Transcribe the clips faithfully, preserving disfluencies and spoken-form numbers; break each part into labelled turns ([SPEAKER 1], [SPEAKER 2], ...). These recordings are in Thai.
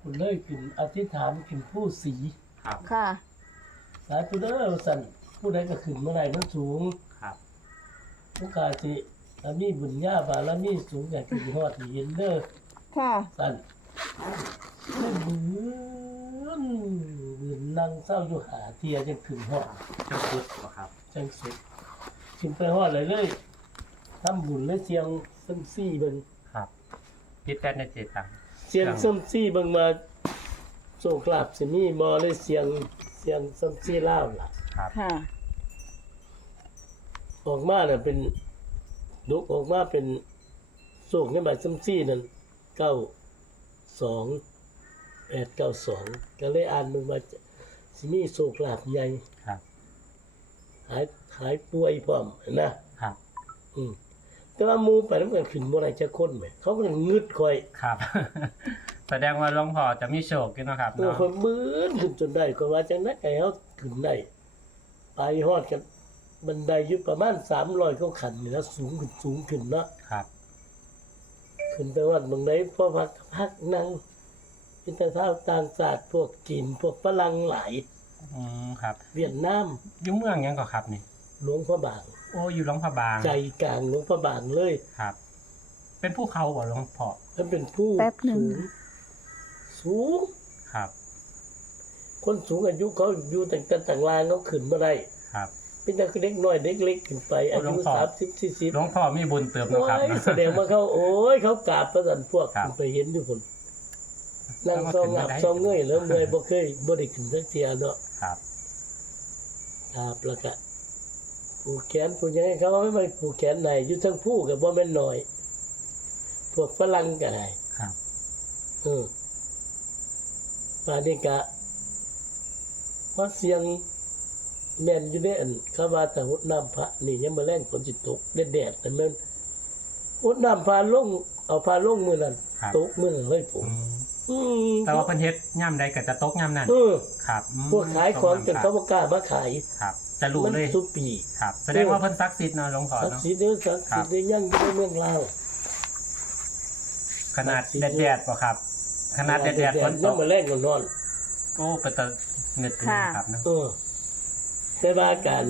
[SPEAKER 1] คุณเลยขึ้นอธิษฐานขึ้นผู้สี
[SPEAKER 2] ครับ
[SPEAKER 3] ค่ะ
[SPEAKER 1] สาธุเด้อสั่นผู้ใดก็ขึ้นเมื่อไรมันสูง
[SPEAKER 2] ครับ
[SPEAKER 1] ผู้กาสิอามีบุญญาบารมีสูงอยากขึ้นฮอดเห็นเด้อ
[SPEAKER 3] ค่ะ
[SPEAKER 1] สั่นเล่นบืนบืนนั่งเศร้าอยู่หาเทียจังขึ้นฮอด
[SPEAKER 2] เจ้าพุทธเหรอครับ
[SPEAKER 1] จังสุดขึ้นไปฮอดเลยเลยทำบุญและเสียงซึมซี่เบิ่ง
[SPEAKER 2] ครับพิดแปดในเจ็ดตังค์
[SPEAKER 1] เสียงซึมซี่เบิ่งมาโชคลาภสิมีบ่เลยเสียงเสียงซึมซี่ลาวล่ะ
[SPEAKER 2] ครับ
[SPEAKER 3] ค่ะ
[SPEAKER 1] ออกมาน่ะเป็นลุกออกมาเป็นโศกในบัตรซึมซี่นั่นเก้าสองแปดเก้าสองก็เลยอ่านมึงมาสิมีโศกลาภใหญ่
[SPEAKER 2] ครับ
[SPEAKER 1] หายหายป่วยพร้อมนะครับ อืมแต่ว่าหมูไปน้ำกันขึ้นบ่ได้จักคนแหมเขาก็งึดคอย
[SPEAKER 2] ครับ แสดงว่าหลวงพ่อจะมีโชคอยู่เนาะครับ
[SPEAKER 1] ตัว
[SPEAKER 2] เนาะ
[SPEAKER 1] คนมื้นขึ้นจนได้ก็ว่าจังได๋ให้เฮาขึ้นได้ไปฮอดกันบันไดอยู่ประมาณสามร้อยกว่าขั้นนี่นะสูงขึ้นสูงขึ้นเนาะ
[SPEAKER 2] ครับ
[SPEAKER 1] ขึ้นไปวัดบางไหนพอพักพักนั่งอินเตอร์เท้าต่างศาสตร์พวกจีนพวกฝรั่งหลาย
[SPEAKER 2] อืมครับ
[SPEAKER 1] เวียดนาม
[SPEAKER 2] อยู่เมืองหยังก็ครับนี่
[SPEAKER 1] หลวงพระบาง
[SPEAKER 2] โอ้อยู่หลวงพระบาง
[SPEAKER 1] ใจกลางหลวงพระบางเลย
[SPEAKER 2] ครับ เป็นภูเขาบ่หลวงพ่อ
[SPEAKER 1] มันเป็นผู้
[SPEAKER 3] แป๊บหนึ่ง
[SPEAKER 1] สูง
[SPEAKER 2] ครับ
[SPEAKER 1] คนสูงอายุเขาอยู่ต่างกันต่างลานเขาขึ้นมาได้
[SPEAKER 2] ครับ
[SPEAKER 1] เป็นแต่เด็กน้อยเด็กเล็กขึ้นไปอา
[SPEAKER 2] หลว
[SPEAKER 1] ยุ
[SPEAKER 2] งพ่อ
[SPEAKER 1] สามสิบสี่สิบ
[SPEAKER 2] หลวงพ่อมีบุญเติม
[SPEAKER 1] โอ้
[SPEAKER 2] เนาะครับ
[SPEAKER 1] ย
[SPEAKER 2] เนาะ
[SPEAKER 1] แสดงว่าเขาโอ้ยเขากราบพระสันพวก
[SPEAKER 2] ครับ
[SPEAKER 1] ขึ้นไปเห็นอยู่คนนั่ง
[SPEAKER 2] แล้วมา
[SPEAKER 1] ซอง
[SPEAKER 2] ขึ้น
[SPEAKER 1] งับ
[SPEAKER 2] ไม่ได้
[SPEAKER 1] ซองเงยแล้วเมื่อยบ่เคยบ่ได้ขึ้นสักเทียเนาะ
[SPEAKER 2] ครับ
[SPEAKER 1] ครับแล้วก็ผูกแขนผูกยังไงเขาไม่มาผูกแขนไหนอยู่ทั้งผู้กับบ่แม่นน้อย พวกฝรั่งก็ได้
[SPEAKER 2] ครับ
[SPEAKER 1] เออมานี่กะว่าเสียงแม่นอยู่ในอันเขาว่าแต่หดน้ำพระนี่ยังมาแรงฝนสิตกแดดๆแต่แม่นหดน้ำพาลงเอาพาลงมื้อนั้น
[SPEAKER 2] ครับ
[SPEAKER 1] ตกมื้อนั้นเลยผม
[SPEAKER 2] อืม
[SPEAKER 1] อืม
[SPEAKER 2] แต่ว่าเพิ่นเฮ็ดย่ำใดก็จะตกย่ำนั่น
[SPEAKER 1] เออ
[SPEAKER 2] ครับอืม
[SPEAKER 1] พวกขายของจนเขาบ่กล้ามาขาย
[SPEAKER 2] ครับ จะรู้
[SPEAKER 1] มัน
[SPEAKER 2] เลย
[SPEAKER 1] ทุกปี
[SPEAKER 2] ครับ แสดงว่าเพิ่นศักดิ์สิทธิ์เนาะหลวงพ่อ
[SPEAKER 1] ศักดิ์
[SPEAKER 2] เนาะ
[SPEAKER 1] สิทธิ์เด้อศักดิ์สิทธิ์ได้ยังอยู่ในเมืองลาว
[SPEAKER 2] ขนาดแดดๆบ่ครับ ขนาดแดดๆฝนต
[SPEAKER 1] ยัง
[SPEAKER 2] ก
[SPEAKER 1] มาแรงก็นอน
[SPEAKER 2] โอ้เป็นตะเงิดอยู่
[SPEAKER 3] ค่ะ
[SPEAKER 2] ครับเนาะ
[SPEAKER 1] เออแต่ว่าการ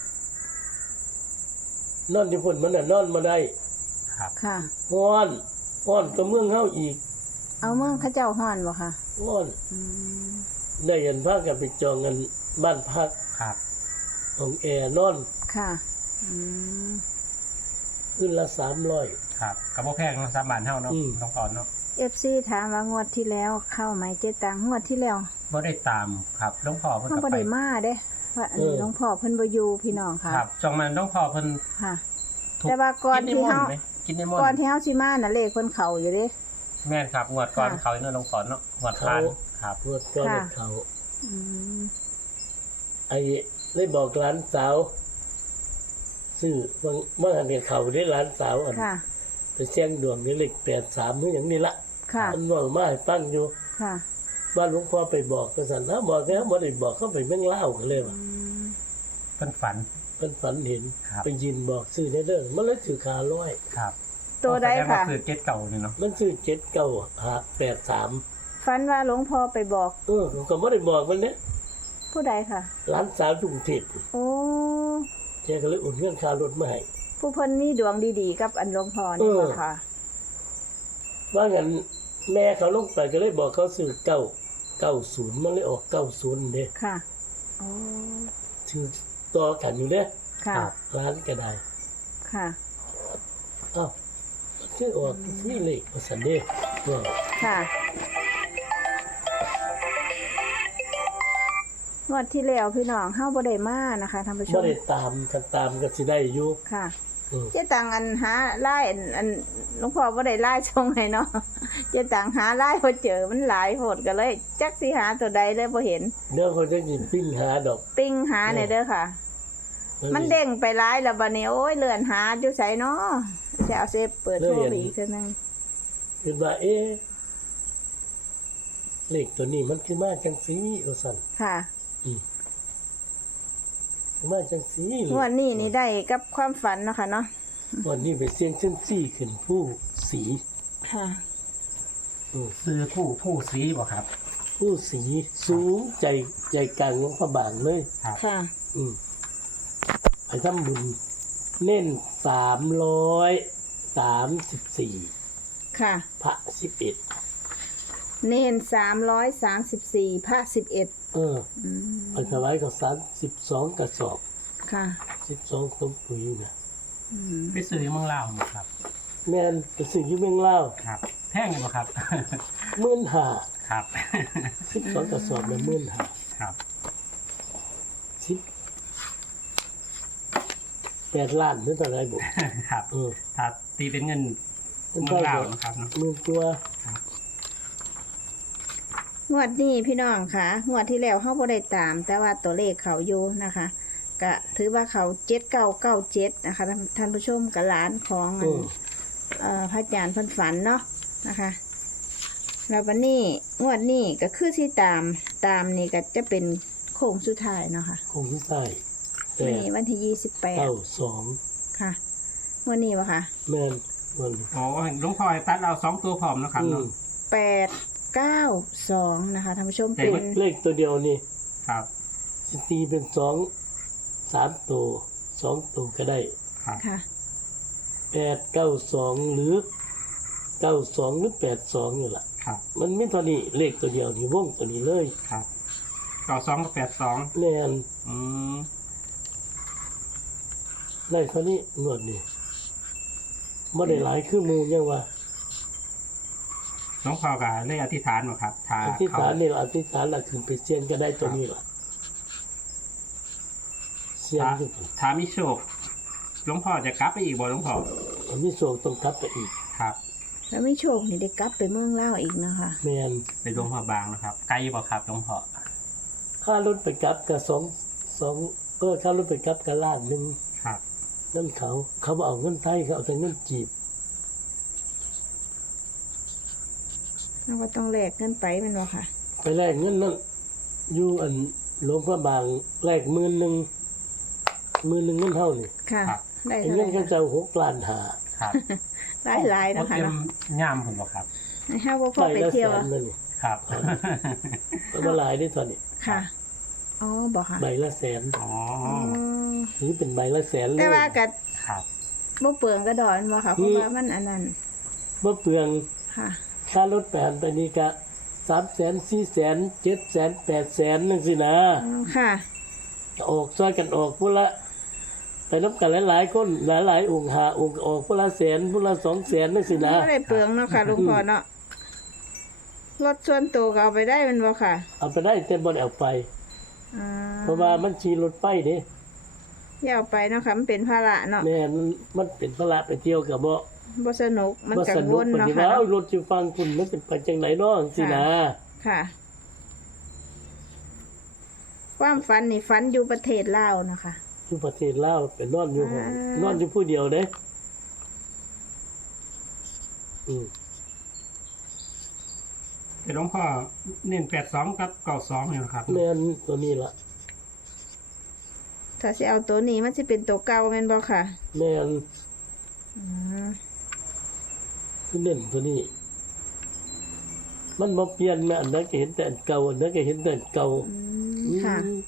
[SPEAKER 1] นอนที่พุ่นมันน่ะนอนมาได้
[SPEAKER 2] ครับ
[SPEAKER 3] ค่ะ
[SPEAKER 1] ฮ้อนฮ้อนก็เมืองเฮาอีก
[SPEAKER 3] เอาเมืองเขาเจ้าฮ้อนบ่ค่ะ
[SPEAKER 1] ฮ้อน
[SPEAKER 3] อืม
[SPEAKER 1] ได้ยันพากันไปจองกันบ้านพัก
[SPEAKER 2] ครับ
[SPEAKER 1] ของแอร์นอน
[SPEAKER 3] ค่ะ อืม
[SPEAKER 1] ขึ้นละสามร้อย
[SPEAKER 2] ครับกับบ่แพงเนาะสามบาทเฮาเนาะ
[SPEAKER 1] อืม
[SPEAKER 2] หลวงพ่อเนาะ
[SPEAKER 3] เอฟซีถามว่างวดที่แล้วเข้าไหมเจ๊ตังงวดที่แล้ว
[SPEAKER 2] บ่ได้ตามครับหลวงพ่อเพิ่น
[SPEAKER 3] เพิ่น
[SPEAKER 2] ก็
[SPEAKER 3] บ่
[SPEAKER 2] ไป
[SPEAKER 3] ได้มาเด้ว่าอันนี้หลวงพ่อเพิ่นบ่อยู่พี่น้องค่ะ
[SPEAKER 2] ครับจังมันหลวงพ่อเพิ่น
[SPEAKER 3] ค่ะ
[SPEAKER 2] ถูก
[SPEAKER 3] แต่ว่าก่อนที่เฮา
[SPEAKER 2] กินในมน
[SPEAKER 3] ก่อน
[SPEAKER 2] ต์
[SPEAKER 3] ที่เฮาสิมาน่ะเลขเพิ่นเข้าอยู่เด้
[SPEAKER 2] แม่นครับงวดก่อน
[SPEAKER 3] ค่ะ
[SPEAKER 2] เขาเนาะหลวงพ่อเนาะงวดผ่านครับ
[SPEAKER 1] พวกก็
[SPEAKER 3] ค่ะ
[SPEAKER 1] เขา
[SPEAKER 3] อืม
[SPEAKER 1] ไอ้ได้บอกหลานสาวซื้อเมื่อเมื่อหันเขาได้หลานสาวอัน
[SPEAKER 3] ค่ะ
[SPEAKER 1] ไปเสี่ยงดวงนี่เลขแปดสามมื้อหยังนี่ละ
[SPEAKER 3] ค่ะ
[SPEAKER 1] มันบอกมาให้ฟังอยู่
[SPEAKER 3] ค่ะ
[SPEAKER 1] บ้านหลวงพ่อไปบอกก็สั่นนะบอกแล้วบ่ได้บอกเขาไปเมืองลาวกันเลยว่า
[SPEAKER 3] อืม
[SPEAKER 2] เพิ่นฝัน
[SPEAKER 1] เพิ่นฝันเห็น
[SPEAKER 2] ครับ
[SPEAKER 1] ไปยินบอกซื้อได้เด้อมันเลยถือขาร้อย
[SPEAKER 2] ครับ
[SPEAKER 3] ตัวใด
[SPEAKER 2] แสงว่า
[SPEAKER 3] ค่ะ
[SPEAKER 2] คือเก็ตเก่านี่เนาะ
[SPEAKER 1] มันซื้อเจ็ดเก้าหาแปดสาม
[SPEAKER 3] ฝันว่าหลวงพ่อไปบอก
[SPEAKER 1] เออผมก็บ่ได้บอกมันเนี่ย
[SPEAKER 3] ผู้ใดค่ะ
[SPEAKER 1] หลานสาวกรุงเทพ
[SPEAKER 3] โอ้
[SPEAKER 1] แกก็เลยอุ่นเงินค่ารถมาให้
[SPEAKER 3] ผู้เพิ่นมีดวงดีๆกับอันหลวงพ่อนี่
[SPEAKER 1] เออ
[SPEAKER 3] บ่ค่ะ
[SPEAKER 1] ว่างั้นแม่เขาลงไปก็เลยบอกเขาซื้อเก้าเก้าศูนย์มันเลยออกเก้าศูนย์เด้
[SPEAKER 3] ค่ะโอ้
[SPEAKER 1] ซื้อต่อกันอยู่เด้
[SPEAKER 3] ค่ะ
[SPEAKER 1] ร้านก็ได้
[SPEAKER 3] ค่ะ
[SPEAKER 1] อ้าวมันคือออกนี่เลขว่าซั่นเด้ว่า
[SPEAKER 3] ค่ะงวดที่แล้วพี่น้องเฮาบ่ได้มานะคะท่านผู้ช
[SPEAKER 1] บ่
[SPEAKER 3] ม
[SPEAKER 1] ได้ตามกันตามก็สิได้อยู่
[SPEAKER 3] ค่ะ
[SPEAKER 1] อืม
[SPEAKER 3] เจ๊ตังอันหาไล่อันอันหลวงพ่อบ่ได้ไล่ส่งให้เนาะ เจ๊ตังหาไล่บ่เจอมันหลายโหดก็เลย จักสิหาตัวใดเลยบ่เห็น
[SPEAKER 1] เดี๋ยวเขาจะสิปิ้งหาดอก
[SPEAKER 3] ปิ้งหาเนี่ยเด้อค่ะ มันเด้งไปหลายแล้วบัดนี้โอ้ยเลื่อนหาอยู่ไสเนาะสิเอาเซฟเปิดโทรไปอีกเทื่อนึง
[SPEAKER 1] คิดว่าเอ๊ะเลขตัวนี้มันคือมาจังซี่ว่าซั่น
[SPEAKER 3] ค่ะ
[SPEAKER 1] อืมมาจังซี่เลย
[SPEAKER 3] งวดนี้นี่ได้กับความฝันเนาะค่ะเนาะ
[SPEAKER 1] วันนี้ไปเสียงเส้นซี่ขึ้นผู้สี
[SPEAKER 3] ค่ะ
[SPEAKER 1] วอืม
[SPEAKER 2] ซื้อผู้ผู้สีบ่ครับ
[SPEAKER 1] ผู้สีสูงใจใจกลางหลวงพระบางเลย
[SPEAKER 2] ครับ
[SPEAKER 3] ค่ะ
[SPEAKER 1] อืมไปทำบุญเน้นสามร้อยสามสิบสี่
[SPEAKER 3] ค่ะ
[SPEAKER 1] พระสิบเอ็ด
[SPEAKER 3] เนนสามร้อยสามสิบสี่พระสิบเอ็ด
[SPEAKER 1] เออ
[SPEAKER 3] อืม
[SPEAKER 1] ไปถวายกับสารสิบสองกระสอบ
[SPEAKER 3] ค่ะ
[SPEAKER 1] สิบสองต้นปุ๋ยนะ
[SPEAKER 3] อืม
[SPEAKER 2] ไปซื้อเมืองลาวบ่ครับ
[SPEAKER 1] แม่นเป็นสิ่งที่เมืองเล่าว
[SPEAKER 2] ครับแพงอยู่บ่ครับ
[SPEAKER 1] หมื่นห้า
[SPEAKER 2] ครับ
[SPEAKER 1] สิบสองกระสอบละหมื่นห้า
[SPEAKER 2] ครับ
[SPEAKER 1] สิบแปดล้านหรือเท่าไหรบุ
[SPEAKER 2] ครับ
[SPEAKER 1] เออ
[SPEAKER 2] ถ้าตีเป็นเงิน
[SPEAKER 1] มัน
[SPEAKER 2] เมือง
[SPEAKER 1] ได้
[SPEAKER 2] ลาว
[SPEAKER 1] ก็
[SPEAKER 2] นะครับเนาะ
[SPEAKER 1] หมื่นตัว
[SPEAKER 3] งวดนี้พี่น้องค่ะงวดที่แล้วเฮาบ่ได้ตาม แต่ว่าตัวเลขเขาอยู่นะคะก็ถือว่าเขาเจ็ดเก้าเก้าเจ็ดนะคะท่านท่านผู้ชมกับหลานของอั
[SPEAKER 1] อื
[SPEAKER 3] น
[SPEAKER 1] ม
[SPEAKER 3] เอ่อพระอาจารย์เพิ่นฝันเนาะนะคะ แล้ววันนี้งวดนี้ก็คือที่ตามตามนี่ก็จะเป็นโค้งสุดท้ายเนาะค่ะ
[SPEAKER 1] คงที่ใต้แต่
[SPEAKER 3] วันนี้วันที่ยี่สิบแปด
[SPEAKER 1] เก้าสอง
[SPEAKER 3] ค่ะงวันนี้วะค่ะ
[SPEAKER 1] แม่นมัน
[SPEAKER 2] โอ้หลวงพ่อให้ตัดเอาสองตัวพร้อมเนาะครับ
[SPEAKER 1] อื
[SPEAKER 2] เนาะ
[SPEAKER 1] ม
[SPEAKER 3] แปดเก้าสองนะคะท่านผู้ชม
[SPEAKER 2] แต่
[SPEAKER 3] เป็น
[SPEAKER 2] ว่า
[SPEAKER 1] เลขตัวเดียวนี่
[SPEAKER 2] ครับ
[SPEAKER 1] สิตีเป็นสองสามตัวสองตัวก็ได้
[SPEAKER 2] ครับ
[SPEAKER 3] ค่ะ
[SPEAKER 1] แปดเก้าสองหรือเก้าสองหรือแปดสองนี่แหละ
[SPEAKER 2] ครับ
[SPEAKER 1] มันไม่เท่านี้เลขตัวเดียวนี่วงตัวนี้เลย
[SPEAKER 2] ครับเก้าสองกับแปดสอง
[SPEAKER 1] แม่น
[SPEAKER 2] อืม
[SPEAKER 1] ได้เท่านี้งวดนี่ไม่ได้หลายคือหมูยังว่า
[SPEAKER 2] หลวงพ่อก็เลยอธิษฐานบ่ครับถ้า
[SPEAKER 1] อธิษ
[SPEAKER 2] เขา
[SPEAKER 1] ฐานนี่ล่ะอธิษฐานล่ะขึ้นไปเซียนก็ได้ตัวนี้ล่ะเซียน
[SPEAKER 2] ถ้า
[SPEAKER 1] อยู่
[SPEAKER 2] ถ้ามีโชคหลวงพ่อจะกลับไปอีกบ่หลวงพ่อ
[SPEAKER 1] อันนี้โศกต้องทับไปอีก
[SPEAKER 2] ครับ
[SPEAKER 3] แล้วไม่โชคนี่ได้กลับไปเมืองเล่าวอีกเนาะค่ะ
[SPEAKER 1] แม่น
[SPEAKER 2] ไปหลวงพ่อบางนะครับไกลบ่ครับหลวงพ่อ
[SPEAKER 1] ค่ารถไปกลับกับสองสองก็ค่ารถไปกลับกับล้านหนึ่ง
[SPEAKER 2] ครับ
[SPEAKER 1] นั่นเขา เขาบ่เอาเงินไทยเขาเอาแต่เงินจีบ
[SPEAKER 3] เราก็ต้องแลกเงินไปแมันวะค่ะ
[SPEAKER 1] ไปแลกเงินนั่นอยู่อันหลวงพระบางแลกหมื่นหนึ่งหมื่นหนึ่งเงินเท่านี่
[SPEAKER 3] ค่ะ
[SPEAKER 2] ครับ
[SPEAKER 3] ได้
[SPEAKER 1] ไอ้
[SPEAKER 3] เท่าไห
[SPEAKER 1] เงิ
[SPEAKER 3] ร่
[SPEAKER 1] นเขา
[SPEAKER 3] ค่ะ
[SPEAKER 1] เจ้าหกล้านหา
[SPEAKER 2] ครับ
[SPEAKER 3] หลายหลายๆ
[SPEAKER 2] บ่
[SPEAKER 3] เนาะค่ะ
[SPEAKER 2] เต็ม
[SPEAKER 3] เนาะ
[SPEAKER 2] ย่ามพุ่นบ่ครับ
[SPEAKER 3] ให้เฮาบ่พ
[SPEAKER 1] ใบ
[SPEAKER 3] อไป
[SPEAKER 1] ละ
[SPEAKER 3] เที่ยว
[SPEAKER 1] แส
[SPEAKER 3] อะ
[SPEAKER 1] นนั่นนี่
[SPEAKER 2] ครับ
[SPEAKER 1] ก็บ่หลายได้ตอนนี้
[SPEAKER 3] ค่ะ อ๋อบ่ค่ะ
[SPEAKER 1] ใบละแสน
[SPEAKER 2] อ๋อ
[SPEAKER 3] อ๋อ
[SPEAKER 1] นี่เป็นใบละแสนเลย
[SPEAKER 3] แต่ว่าก็
[SPEAKER 2] ครับ
[SPEAKER 3] บ่เปลืองกระดอนบ่ค่ะ เพราะว่ามันอันนั้น
[SPEAKER 1] บ่เปลือง
[SPEAKER 3] ค่ะ
[SPEAKER 1] ค่ารถแปดไปนี่ก็สามแสนสี่แสนเจ็ดแสนแปดแสนนั่นสินะ
[SPEAKER 3] อ๋อค่ะ
[SPEAKER 1] ออกซอยกันออกพุ่นละไปนับกันหลายๆคนหลายๆองค์หาองค์ก็ออกพุ่นละแสนพุ่นละสองแสนนั่นสินะ
[SPEAKER 3] บ่ได้เปลืองเนาะค่ะหลุงพ่อเนาะรถส่วนตัวก็เอาไปได้แมันบ่ค่ะ
[SPEAKER 1] เอาไปได้แต่บ่ได้เอาไป
[SPEAKER 3] อ่า
[SPEAKER 1] เพราะว่ามันขี่รถไปเด้
[SPEAKER 3] อย่าเอาไปเนาะค่ะมันเป็นภาระเนาะ
[SPEAKER 1] แม่มันมันเป็นพระไปเที่ยวกับบ่
[SPEAKER 3] บ่สนุกมัน
[SPEAKER 1] บ่
[SPEAKER 3] กั
[SPEAKER 1] ส
[SPEAKER 3] ง
[SPEAKER 1] นุ
[SPEAKER 3] ว
[SPEAKER 1] ก
[SPEAKER 3] ล
[SPEAKER 1] ปาน
[SPEAKER 3] เนาะ
[SPEAKER 1] ที่
[SPEAKER 3] ค่ะ
[SPEAKER 1] ว่า
[SPEAKER 3] เนาะ
[SPEAKER 1] เอารถสิฟังคุณมันเป็นไปจังไดเนาะสินะ
[SPEAKER 3] ค่ะ ความฝันนี่ฝันอยู่ประเทศลาวนะคะ
[SPEAKER 1] อยู่ประเทศลาวไปนอนอยู่ห้อง
[SPEAKER 3] อ่าน
[SPEAKER 1] นอนอยู่ผู้เดียวเด้อืม
[SPEAKER 2] แต่หลวงพ่อเน้นแปดสองกับเก้าสองนี่นะครับ
[SPEAKER 1] แม่นตัวนี้ล่ะ
[SPEAKER 3] ถ้าสิเอาตัวนี้มันสิเป็นตัวเก่าแม่นบ่ค่ะ
[SPEAKER 1] แม่น
[SPEAKER 3] อืม
[SPEAKER 1] คือเน้นตัวนี้ มันบ่เปลี่ยนแม่อันนั้นก็เห็นแต่อันเก่าอันนั้นก็เห็นแต่อันเก่า
[SPEAKER 3] อืมค่ะ
[SPEAKER 1] อืม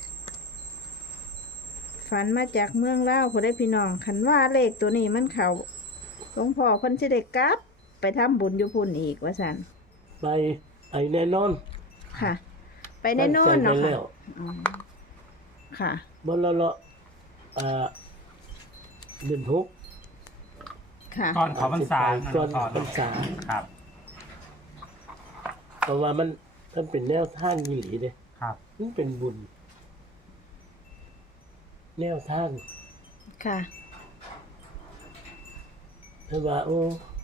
[SPEAKER 3] ฝันมาจากเมืองลาวผู้ได้พี่น้องคันว่าเลขตัวนี้มันเข้าหลวงพ่อเพิ่นสิได้กลับ ไปทำบุญอยู่พุ่นอีกว่าซั่น
[SPEAKER 1] ไปไปแน่นอน
[SPEAKER 3] ค่ะ ไปแน่นอนเนาะ
[SPEAKER 1] ตั้งใจไป
[SPEAKER 3] ค่ะ
[SPEAKER 1] แล้ว
[SPEAKER 3] อ๋อค่ะ
[SPEAKER 1] บ่ละละอ่าเดือนหก
[SPEAKER 3] ค่ะ
[SPEAKER 2] ก่อนเขอพรรษานะหล
[SPEAKER 1] ก่อ
[SPEAKER 2] วน งพ่อ
[SPEAKER 1] พรรษา
[SPEAKER 2] ครับ
[SPEAKER 1] เพราะว่ามันมันเป็นแนวทางอีหลีเด้
[SPEAKER 2] ครับ
[SPEAKER 1] มันเป็นบุญ แนวทาง
[SPEAKER 3] ค่ะ
[SPEAKER 1] แต่ว่าโอ้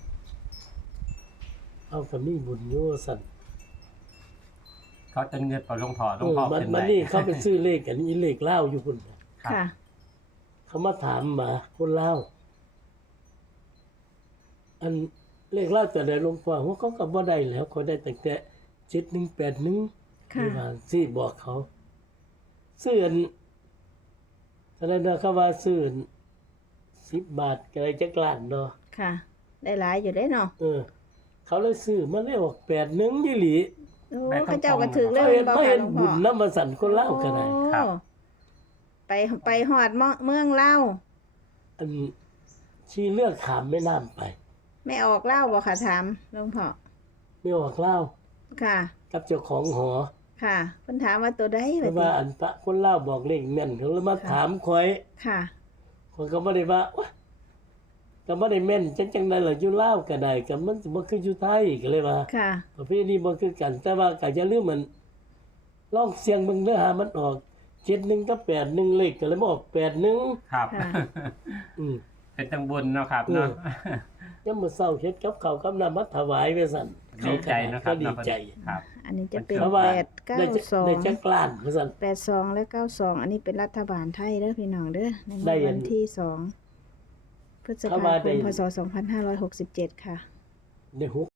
[SPEAKER 1] เอาก็มีบุญอยู่ว่าซั่น
[SPEAKER 2] เขาจะเงินต่อหลวงพ่อหล
[SPEAKER 1] เอ
[SPEAKER 2] วง
[SPEAKER 1] อ
[SPEAKER 2] พ่อ
[SPEAKER 1] มัน
[SPEAKER 2] เป็น
[SPEAKER 1] มัน
[SPEAKER 2] ไร
[SPEAKER 1] นี่เขาไปซื้อเลขอันนี้เลขลาวอยู่พุ่น
[SPEAKER 2] ครับ
[SPEAKER 3] ค่ะ
[SPEAKER 1] เขามาถามมาคนลาวอันเลขลาวแต่ได้หลวงพ่อเขาก็ก็บ่ได้แล้วเขาได้ตั้งแต่เจ็ดหนึ่งแปดหนึ่ง
[SPEAKER 3] ค่ะ
[SPEAKER 1] ที่ว่าสิบอกเขาซื้ออันอะไรนะเขาว่าซื้ออันสิบบาทก็ได้จักล้านเนาะ
[SPEAKER 3] ค่ะ ได้หลายอยู่ได้เนาะ
[SPEAKER 1] เออเขาเลยซื้อมาเลยออกแปดหนึ่งยี่หลี
[SPEAKER 3] โอ้เขาเจ้าก็ถึกเล
[SPEAKER 1] เขา
[SPEAKER 3] ย
[SPEAKER 1] เห็น
[SPEAKER 3] บ่
[SPEAKER 1] เขา
[SPEAKER 3] ค่ะ
[SPEAKER 1] เห็น
[SPEAKER 3] หลวง
[SPEAKER 1] บุ
[SPEAKER 3] พ่อ
[SPEAKER 1] ญนำมาสั่นคนเล่าวก็ได้
[SPEAKER 3] โอ้
[SPEAKER 2] ครับ
[SPEAKER 3] ไปไปฮอดเมาะเมืองเล่าว
[SPEAKER 1] อันชี้เลือกขามแม่น้ำไป
[SPEAKER 3] ไม่ออกเล่าวบ่ค่ะถามหลวงพ่อ
[SPEAKER 1] ไม่ออกเล่าว
[SPEAKER 3] ค่ะ
[SPEAKER 1] กับเจ้าของหอ
[SPEAKER 3] ค่ะเพิ่นถามว่าตัวใด
[SPEAKER 1] เพ
[SPEAKER 3] ว่า
[SPEAKER 1] ราะ
[SPEAKER 3] ติ
[SPEAKER 1] ว่าอันพระคนเล่าวบอกเลขแม่นเขาเลยมาถามคอย
[SPEAKER 3] ค่ะ
[SPEAKER 1] คนก็บ่ได้ว่าโอ๊ยก็บ่ได้แม่นจังจังได๋ล่ะอยู่ลาวก็ได้ก็มันสิบ่คืออยู่ไทยก็เลยว่า
[SPEAKER 3] ค่ะ
[SPEAKER 1] ประเภทนี้บ่คือกัน แต่ว่าก็อย่าลืมมันลองเสียงเบิ่งเด้อหามันออกเจ็ดหนึ่งกับแปดหนึ่งเลขก็เลยมาออกแปดหนึ่ง
[SPEAKER 2] ครับ
[SPEAKER 3] ค่ะ
[SPEAKER 1] อืม
[SPEAKER 2] เป็นตังบุญเนาะครับเนาะ
[SPEAKER 1] ยามมื้อเช้าเฮ็ดกับข้าวกับน้ำมาถวายไว้ซั่น
[SPEAKER 2] ดีใจนะครับ
[SPEAKER 1] ก็ดีใจ
[SPEAKER 2] ครับ
[SPEAKER 3] อันนี้จะเป็น
[SPEAKER 1] เพราะว่า
[SPEAKER 3] แปดเก้า
[SPEAKER 1] ได้จัก
[SPEAKER 3] สอง
[SPEAKER 1] ได้จักล้านว่าซั่น
[SPEAKER 3] แปดสองและเก้าสองอันนี้เป็นรัฐบาลไทยเด้อพี่น้องเด้อใน
[SPEAKER 1] ได้อัน
[SPEAKER 3] วันที่สองพฤษ
[SPEAKER 1] เขา
[SPEAKER 3] ภา
[SPEAKER 1] ว่า
[SPEAKER 3] ค
[SPEAKER 1] ได้
[SPEAKER 3] มพศสองพันห้าร้อยหกสิบเจ็ดค่ะ
[SPEAKER 1] ได้หก